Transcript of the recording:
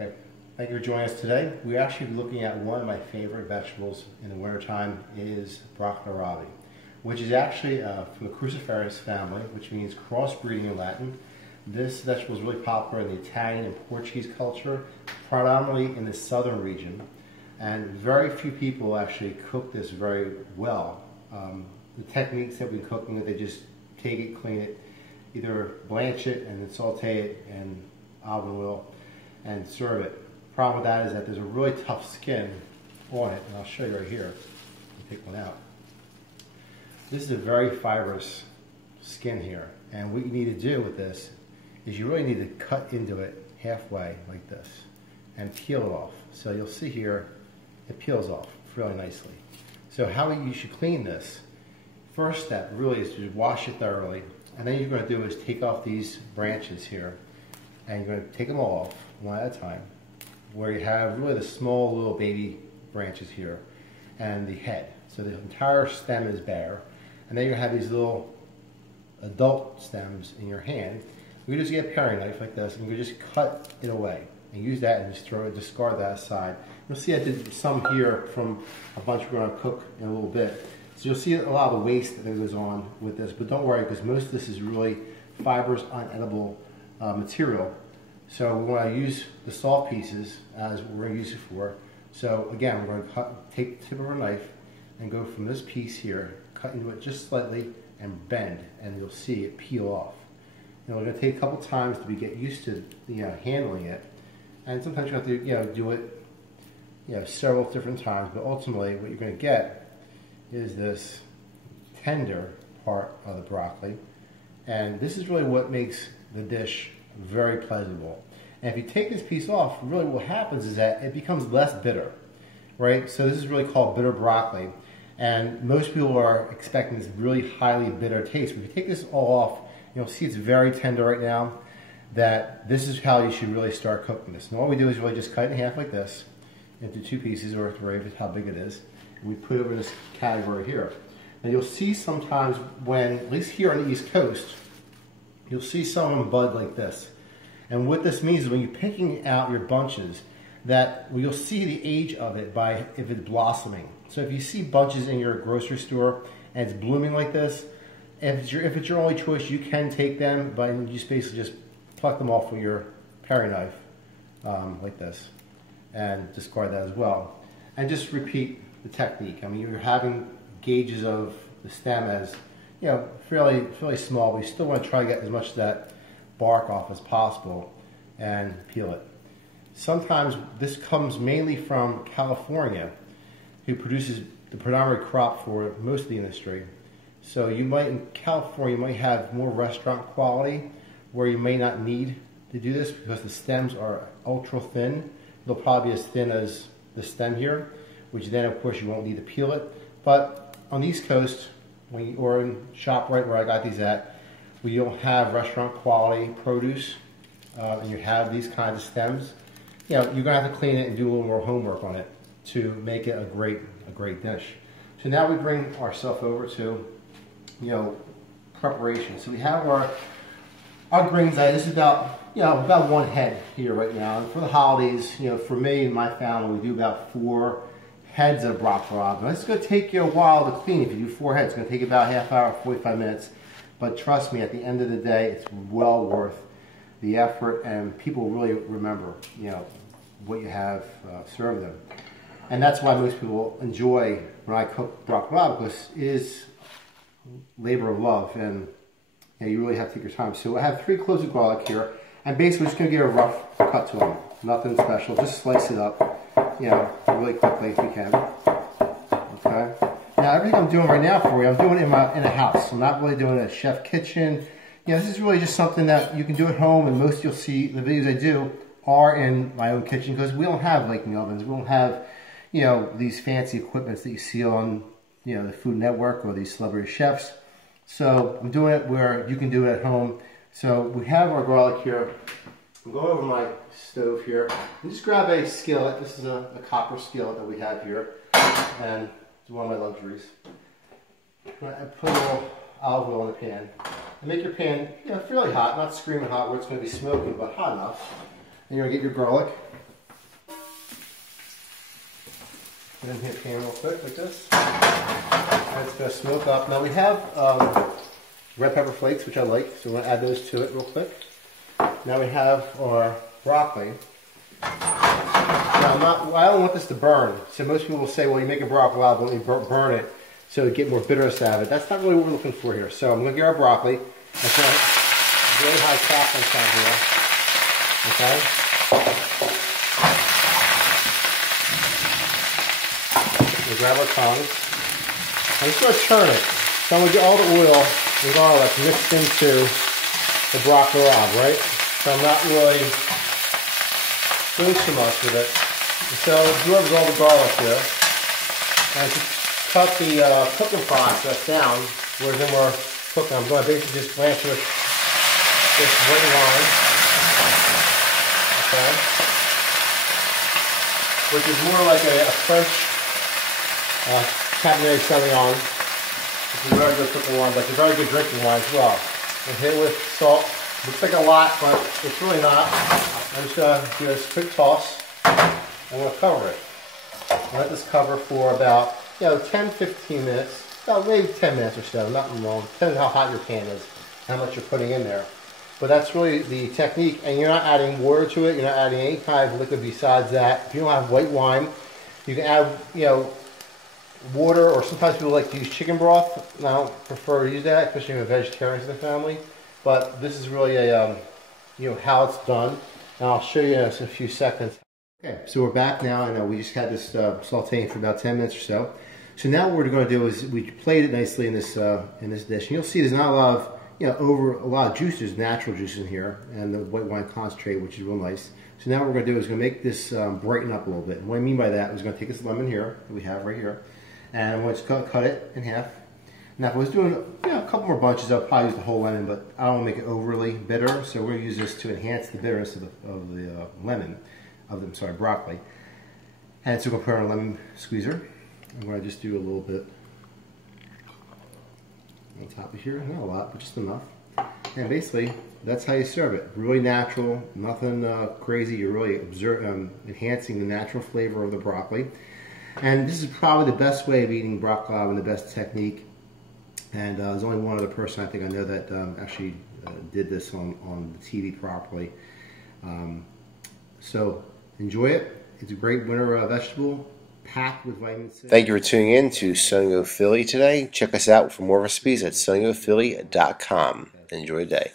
Okay, thank you for joining us today. We're actually looking at one of my favorite vegetables in the wintertime is Broccoli Rabe, which is actually from the cruciferous family, which means crossbreeding in Latin. This vegetable is really popular in the Italian and Portuguese culture, predominantly in the southern region, and very few people actually cook this very well. The techniques that we're cooking it, they just take it, clean it, either blanch it and then saute it in olive oil and serve it. The problem with that is that there's a really tough skin on it, and I'll show you right here. Pick one out. This is a very fibrous skin here, and what you need to do with this is you really need to cut into it halfway like this and peel it off. So you'll see here it peels off really nicely. So how you should clean this, first step really is to wash it thoroughly, and then you're going to do is take off these branches here, and you're going to take them all off one at a time, where you have really the small little baby branches here and the head. So the entire stem is bare, and then you have these little adult stems in your hand. You just get a paring knife like this, and you just cut it away and use that and just throw it, discard that aside. You'll see I did some here from a bunch we're going to cook in a little bit. So you'll see a lot of the waste that goes on with this, but don't worry, because most of this is really fibrous, unedible material. So we want to use the soft pieces as what we're going to use it for. So again, we're going to take the tip of our knife and go from this piece here, cut into it just slightly and bend, and you'll see it peel off. And we're going to take a couple times to get used to handling it, and sometimes you have to do it several different times. But ultimately, what you're going to get is this tender part of the broccoli, and this is really what makes the dish very pleasurable. And if you take this piece off, really what happens is that it becomes less bitter, right? So this is really called bitter broccoli, and most people are expecting this really highly bitter taste. But if you take this all off, you'll see it's very tender right now. That this is how you should really start cooking this. And all we do is really just cut it in half like this into two pieces, or three, how big it is. And we put it over this category here. And you'll see sometimes when, at least here on the East Coast, you'll see some of them bud like this. And what this means is when you're picking out your bunches, that you'll see the age of it by if it's blossoming. So if you see bunches in your grocery store and it's blooming like this, if it's your only choice, you can take them, but you just basically just pluck them off with your paring knife like this and discard that as well. And just repeat the technique. I mean, you're having gauges of the stem as fairly small, but you still want to try to get as much of that bark off as possible and peel it. Sometimes this comes mainly from California, who produces the predominant crop for most of the industry. So you might, in California, you might have more restaurant quality where you may not need to do this because the stems are ultra thin. They'll probably be as thin as the stem here, which then of course you won't need to peel it. But on the East Coast, or in ShopRite where I got these at, where you don't have restaurant quality produce, and you have these kinds of stems, you're gonna have to clean it and do a little more homework on it to make it a great dish. So now we bring ourselves over to preparation. So we have our greens. This is about one head here right now. And for the holidays, for me and my family, we do about 4 heads of broccoli rabe. It's going to take you a while to clean. If you do 4 heads, it's going to take you about half hour, 45 minutes. But trust me, at the end of the day, it's well worth the effort, and people really remember, what you have served them. And that's why most people enjoy when I cook broccoli rabe, because it is labor of love, and you really have to take your time. So I have 3 cloves of garlic here, and basically just going to give a rough cut to them. Nothing special, just slice it up, really quickly if you can. Okay. Now everything I'm doing right now for you, I'm doing it in a house. I'm not really doing it at a chef kitchen. This is really just something that you can do at home, and most you'll see the videos I do are in my own kitchen, because we don't have baking ovens. We don't have, these fancy equipments that you see on, the Food Network or these celebrity chefs. So I'm doing it where you can do it at home. So we have our garlic here. I'll go over my stove here and just grab a skillet. This is a copper skillet that we have here, and it's one of my luxuries. I put a little olive oil in the pan, and make your pan fairly hot, not screaming hot where it's going to be smoking, but hot enough. And you're going to get your garlic, Put it in here pan real quick like this. And it's going to smoke up. Now we have red pepper flakes, which I like, so we're going to add those to it real quick. Now we have our broccoli. Now I don't want this to burn. So most people will say, well, you make a broccoli rabe, but you burn it so you get more bitterness out of it. That's not really what we're looking for here. So I'm going to get our broccoli. That's a really high crackling sound here. Okay? We grab our tongs. I'm just going to turn it. So I'm going to get all the oil and garlic mixed into the broccoli rabe, right? So I'm not really doing too much with it. And so absorbs all the garlic here. And to cut the cooking process down, where then we're cooking, I'm going to basically just blanch with this white wine. Okay? Which is more like a French Cabernet Sauvignon. It's a very good cooking wine, but it's a very good drinking wine as well. And hit it with salt. Looks like a lot, but it's really not. I'm just going to do this quick toss. I'm going to cover it. Let this cover for about 10-15 minutes. About maybe 10 minutes or so, nothing wrong. Depends on how hot your pan is, how much you're putting in there. But that's really the technique, and you're not adding water to it. You're not adding any kind of liquid besides that. If you don't have white wine, you can add, water, or sometimes people like to use chicken broth. I don't prefer to use that, especially if you're vegetarians in the family. But this is really a, how it's done. And I'll show you in a few seconds. Okay, so we're back now. I know we just had this sauteing for about 10 minutes or so. So now what we're going to do is we played it nicely in this dish. And you'll see there's not a lot of, a lot of juice. There's natural juice in here, and the white wine concentrate, which is real nice. So now what we're going to do is going to make this brighten up a little bit. And what I mean by that is going to take this lemon here that we have right here, and I'm going to cut it in half. Now if I was doing a couple more bunches, I'll probably use the whole lemon, but I don't want to make it overly bitter. So we're going to use this to enhance the bitterness of the broccoli. And so we're going to put our lemon squeezer. I'm going to just do a little bit on top of here. Not a lot, but just enough. And basically, that's how you serve it. Really natural, nothing crazy. You're really enhancing the natural flavor of the broccoli. And this is probably the best way of eating broccoli rabe and the best technique. And there's only one other person I think I know that actually did this on the TV properly. So enjoy it. It's a great winter vegetable, packed with vitamin C. Thank you for tuning in to Sunny Go Philly today. Check us out for more recipes at sunnygophilly.com. Enjoy the day.